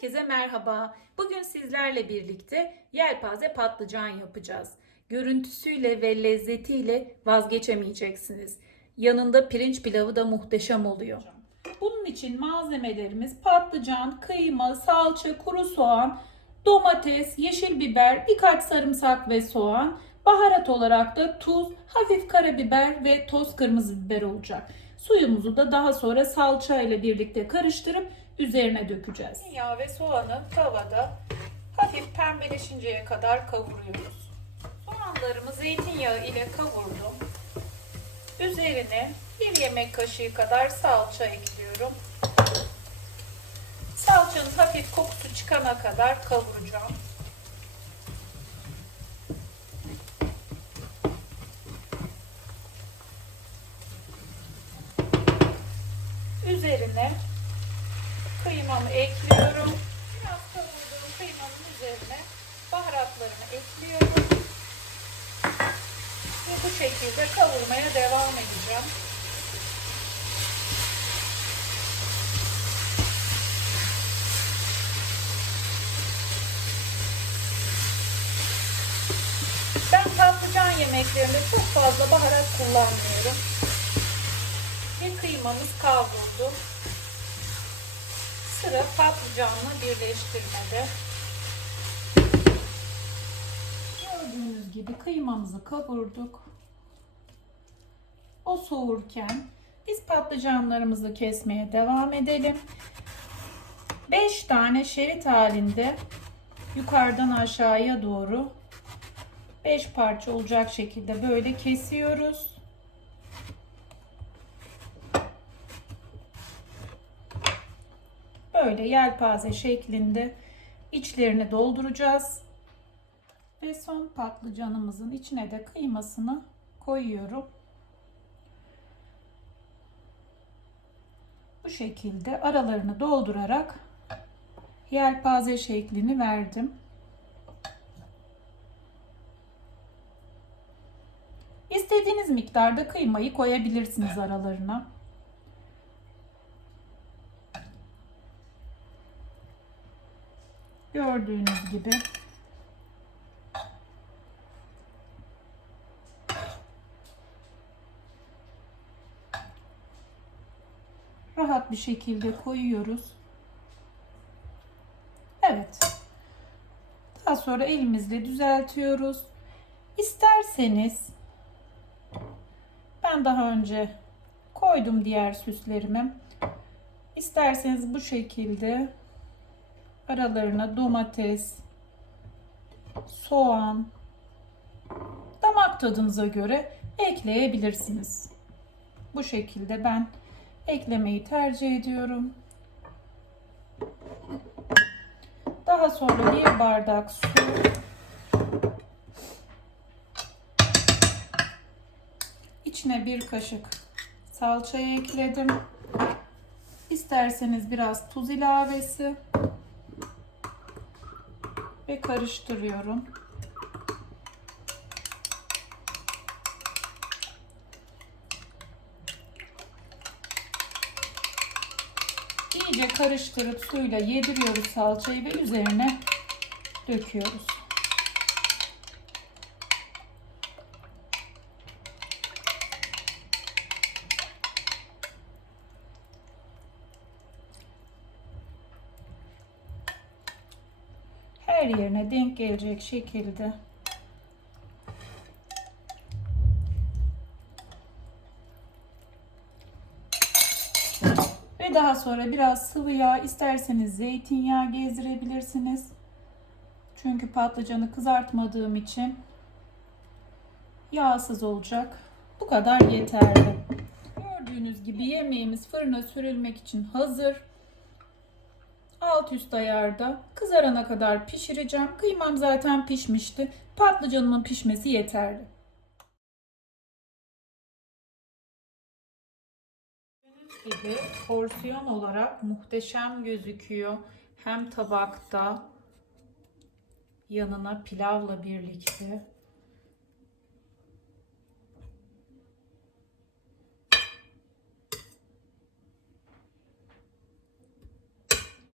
Herkese merhaba. Bugün sizlerle birlikte yelpaze patlıcan yapacağız. Görüntüsüyle ve lezzetiyle vazgeçemeyeceksiniz. Yanında pirinç pilavı da muhteşem oluyor. Bunun için malzemelerimiz patlıcan, kıyma, salça, kuru soğan, domates, yeşil biber, birkaç sarımsak ve soğan. Baharat olarak da tuz, hafif karabiber ve toz kırmızı biber olacak. Suyumuzu da daha sonra salça ile birlikte karıştırıp üzerine dökeceğiz. Yağ ve soğanı tavada hafif pembeleşinceye kadar kavuruyoruz. Soğanlarımı zeytinyağı ile kavurdum. Üzerine bir yemek kaşığı kadar salça ekliyorum. Salçanın hafif kokusu çıkana kadar kavuracağım. Üzerine kıymamı ekliyorum. Biraz kavurduğum kıymanın üzerine baharatlarımı ekliyorum. Ve bu şekilde kavurmaya devam edeceğim. Ben patlıcan yemeklerinde çok fazla baharat kullanmıyorum. Ve kıymamız kavruldu. Sıra patlıcanla birleştirmede. Gördüğünüz gibi kıymamızı kavurduk. O soğurken biz patlıcanlarımızı kesmeye devam edelim. 5 tane şerit halinde yukarıdan aşağıya doğru 5 parça olacak şekilde böyle kesiyoruz. Böyle yelpaze şeklinde içlerini dolduracağız. Ve son patlıcanımızın içine de kıymasını koyuyorum. Bu şekilde aralarını doldurarak yelpaze şeklini verdim. İstediğiniz miktarda kıymayı koyabilirsiniz aralarına. Gördüğünüz gibi rahat bir şekilde koyuyoruz. Evet. Daha sonra elimizle düzeltiyoruz. İsterseniz ben daha önce koydum diğer süslerimi. İsterseniz bu şekilde aralarına domates, soğan, damak tadınıza göre ekleyebilirsiniz. Bu şekilde ben eklemeyi tercih ediyorum. Daha sonra bir bardak su içine bir kaşık salça ekledim. İsterseniz biraz tuz ilavesi ve karıştırıyorum. İyice karıştırıp suyla yediriyoruz salçayı ve üzerine döküyoruz. Her yerine denk gelecek şekilde ve daha sonra biraz sıvı yağ isterseniz zeytinyağı gezdirebilirsiniz. Çünkü patlıcanı kızartmadığım için yağsız olacak. Bu kadar yeterli. Gördüğünüz gibi yemeğimiz fırına sürülmek için hazır. Alt üst ayarda kızarana kadar pişireceğim. Kıymam zaten pişmişti. Patlıcanımın pişmesi yeterli. Gördüğünüz gibi porsiyon olarak muhteşem gözüküyor. Hem tabakta yanına pilavla birlikte